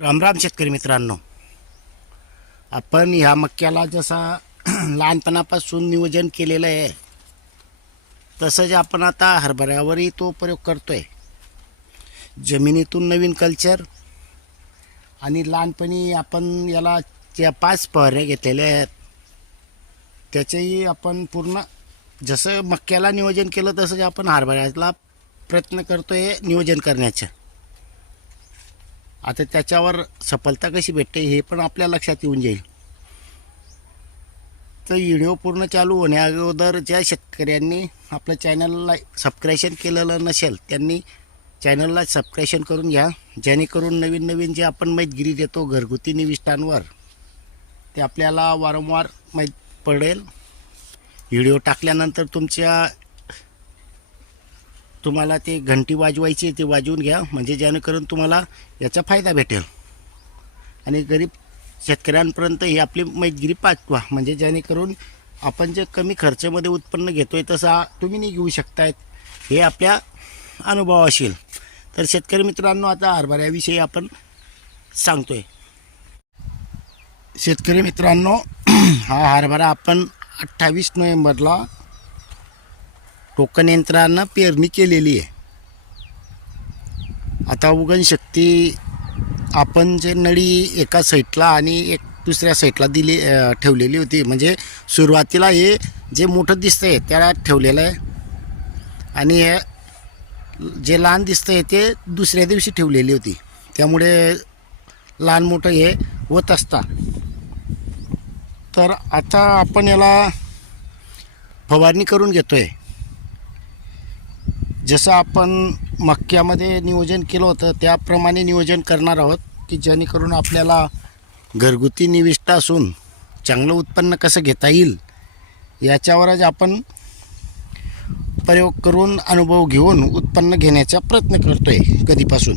रामराम शेतकरी मित्रांनो. आपण ह्या मक्याला जसा लहानपणापासून नियोजन केलेलं आहे तसंच आपण आता हरभऱ्यावरही तो प्रयोग करतो आहे जमिनीतून नवीन कल्चर आणि लहानपणी आपण याला ज्या पाच फवारे घेतलेल्या आहेत त्याचेही आपण पूर्ण जसं मक्याला नियोजन केलं तसंच आपण हरभऱ्याला प्रयत्न करतो आहे नियोजन करण्याचं. आता त्याच्यावर सफलता कशी भेटते हे पण आपल्या लक्षात येऊन जाईल. तर व्हिडिओ पूर्ण चालू होण्या अगोदर ज्या शेतकऱ्यांनी आपल्या चॅनलला सबस्क्रायशन केलेलं नसेल त्यांनी चॅनलला सबस्क्रायशन करून घ्या. जेणेकरून नवीन नवीन जे आपण माहितगिरी देतो घरगुती निविष्टांवर ते आपल्याला वारंवार माहीत पडेल. व्हिडिओ टाकल्यानंतर तुमच्या तुम्हाला ते घंटी वाजवायची आहे, वाजवून घ्या. म्हणजे जेणेकरून तुम्हाला याचा फायदा भेटेल. आणि गरीब शेतकऱ्यांपर्यंत ही आपली मैतगिरी पाठवा. म्हणजे जेणेकरून आपण जे कमी खर्चामध्ये उत्पन्न घेतो आहे तसा तुम्ही नाही घेऊ शकतायत. हे आपल्या अनुभव असेल तर शेतकरी मित्रांनो आता हरभऱ्याविषयी आपण सांगतो आहे शेतकरी मित्रांनो हा हरभरा आपण अठ्ठावीस नोव्हेंबरला टोकन यंत्रानं पेरणी केलेली आहे. आता उगण शक्ती आपण जे नळी एका साईडला आणि एक दुसऱ्या साईडला दिली ठेवलेली होती. म्हणजे सुरुवातीला हे जे मोठं दिसतं आहे त्याला ठेवलेलं आहे. आणि हे जे लहान दिसतं आहे ते दुसऱ्या दिवशी ठेवलेली होती. त्यामुळे लहान मोठं हे होत असता. तर आता आपण याला फवारणी करून घेतो आहे जसं आपण मक्क्यामध्ये नियोजन केलं होतं त्याप्रमाणे नियोजन करणार आहोत की जेणेकरून आपल्याला घरगुती निविष्ठा असून चांगलं उत्पन्न कसं घेता येईल याच्यावरच आपण प्रयोग करून अनुभव घेऊन उत्पन्न घेण्याचा प्रयत्न करतो आहे कधीपासून.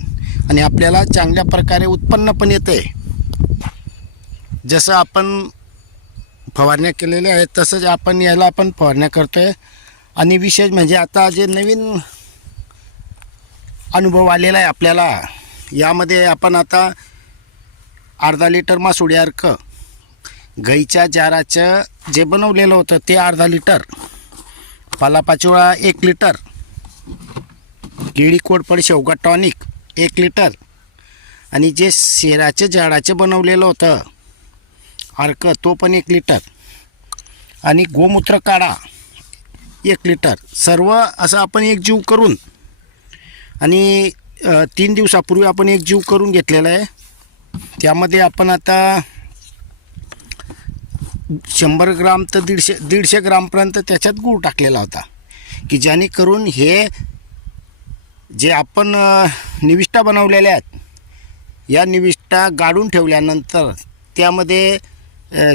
आणि आपल्याला चांगल्या प्रकारे उत्पन्न पण येतं आहे जसं आपण फवारण्या केलेल्या आहेत तसंच आपण याला आपण फवारण्या करतो आहे आणि विशेष म्हणजे आता जे नवीन अनुभव आलेला आहे आपल्याला यामध्ये आपण आता अर्धा लिटर मासुडी अर्क गाईच्या जाराचं जे बनवलेलं होतं ते अर्धा लिटर पालापाचोळा एक लिटर केळी कोडपड शेवगा टॉनिक एक लिटर आणि जे शेराच्या झाडाचं बनवलेलं होतं अर्क तो पण एक लिटर आणि गोमूत्र काढा. एक लिटर. सर्व असं आपण एक जीव करून आणि तीन दिवसापूर्वी आपण एक जीव करून घेतलेला आहे. त्यामध्ये आपण आता शंभर ग्राम तर दीडशे दीडशे ग्रामपर्यंत त्याच्यात गूळ टाकलेला होता. की जेणेकरून हे जे आपण निविष्ठा बनवलेल्या आहेत या निविष्ठा गाडून ठेवल्यानंतर त्यामध्ये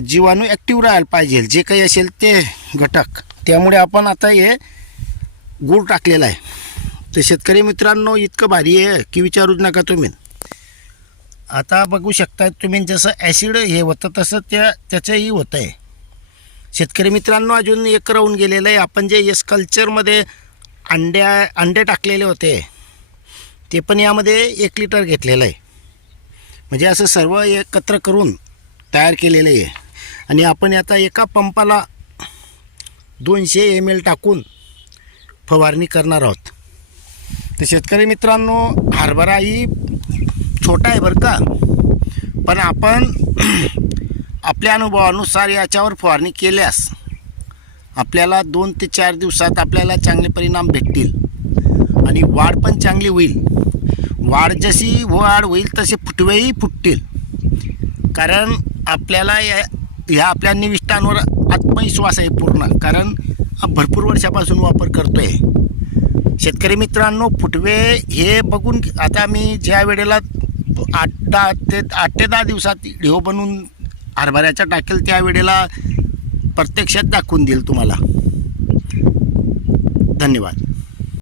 जीवाणू ॲक्टिव्ह राहायला पाहिजे. जे काही असेल ते घटक. त्यामुळे आपण आता हे गूळ टाकलेला आहे. तर शेतकरी मित्रांनो इतकं भारी आहे की विचारूच नका तुम्ही. आता बघू शकता तुम्ही जसं ॲसिड हे होतं तसं त्या त्याचंही होतं आहे. शेतकरी मित्रांनो अजून एक राहून गेलेलं आहे. आपण जे एस कल्चरमध्ये अंड्या अंडे टाकलेले होते ते पण यामध्ये एक लिटर घेतलेलं आहे. म्हणजे असं सर्व एकत्र करून तयार केलेलं आहे. आणि आपण आता एका पंपाला दोनशे एम एल टाकून फवारणी करणार आहोत. तर शेतकरी मित्रांनो हरभरा ही छोटा आहे बरं का पण आपण आपल्या अनुभवानुसार याच्यावर फवारणी केल्यास आपल्याला दोन ते चार दिवसात आपल्याला चांगले परिणाम भेटतील आणि वाढ पण चांगली होईल. वाढ जशी वाढ होईल तसे फुटवेही फुटतील. कारण आपल्याला या ह्या आपल्या निविष्ठांवर आत्मविश्वास आहे पूर्ण. कारण हा भरपूर वर्षापासून वापर करतो आहे शेतकरी मित्रांनो फुटवे हे बघून आता मी ज्या वेळेला आठ दहा ते आठ ते दहा दिवसात ढिओ बनवून हरभऱ्याचा टाकेल त्या वेळेला प्रत्यक्षात दाखवून देईल तुम्हाला. धन्यवाद.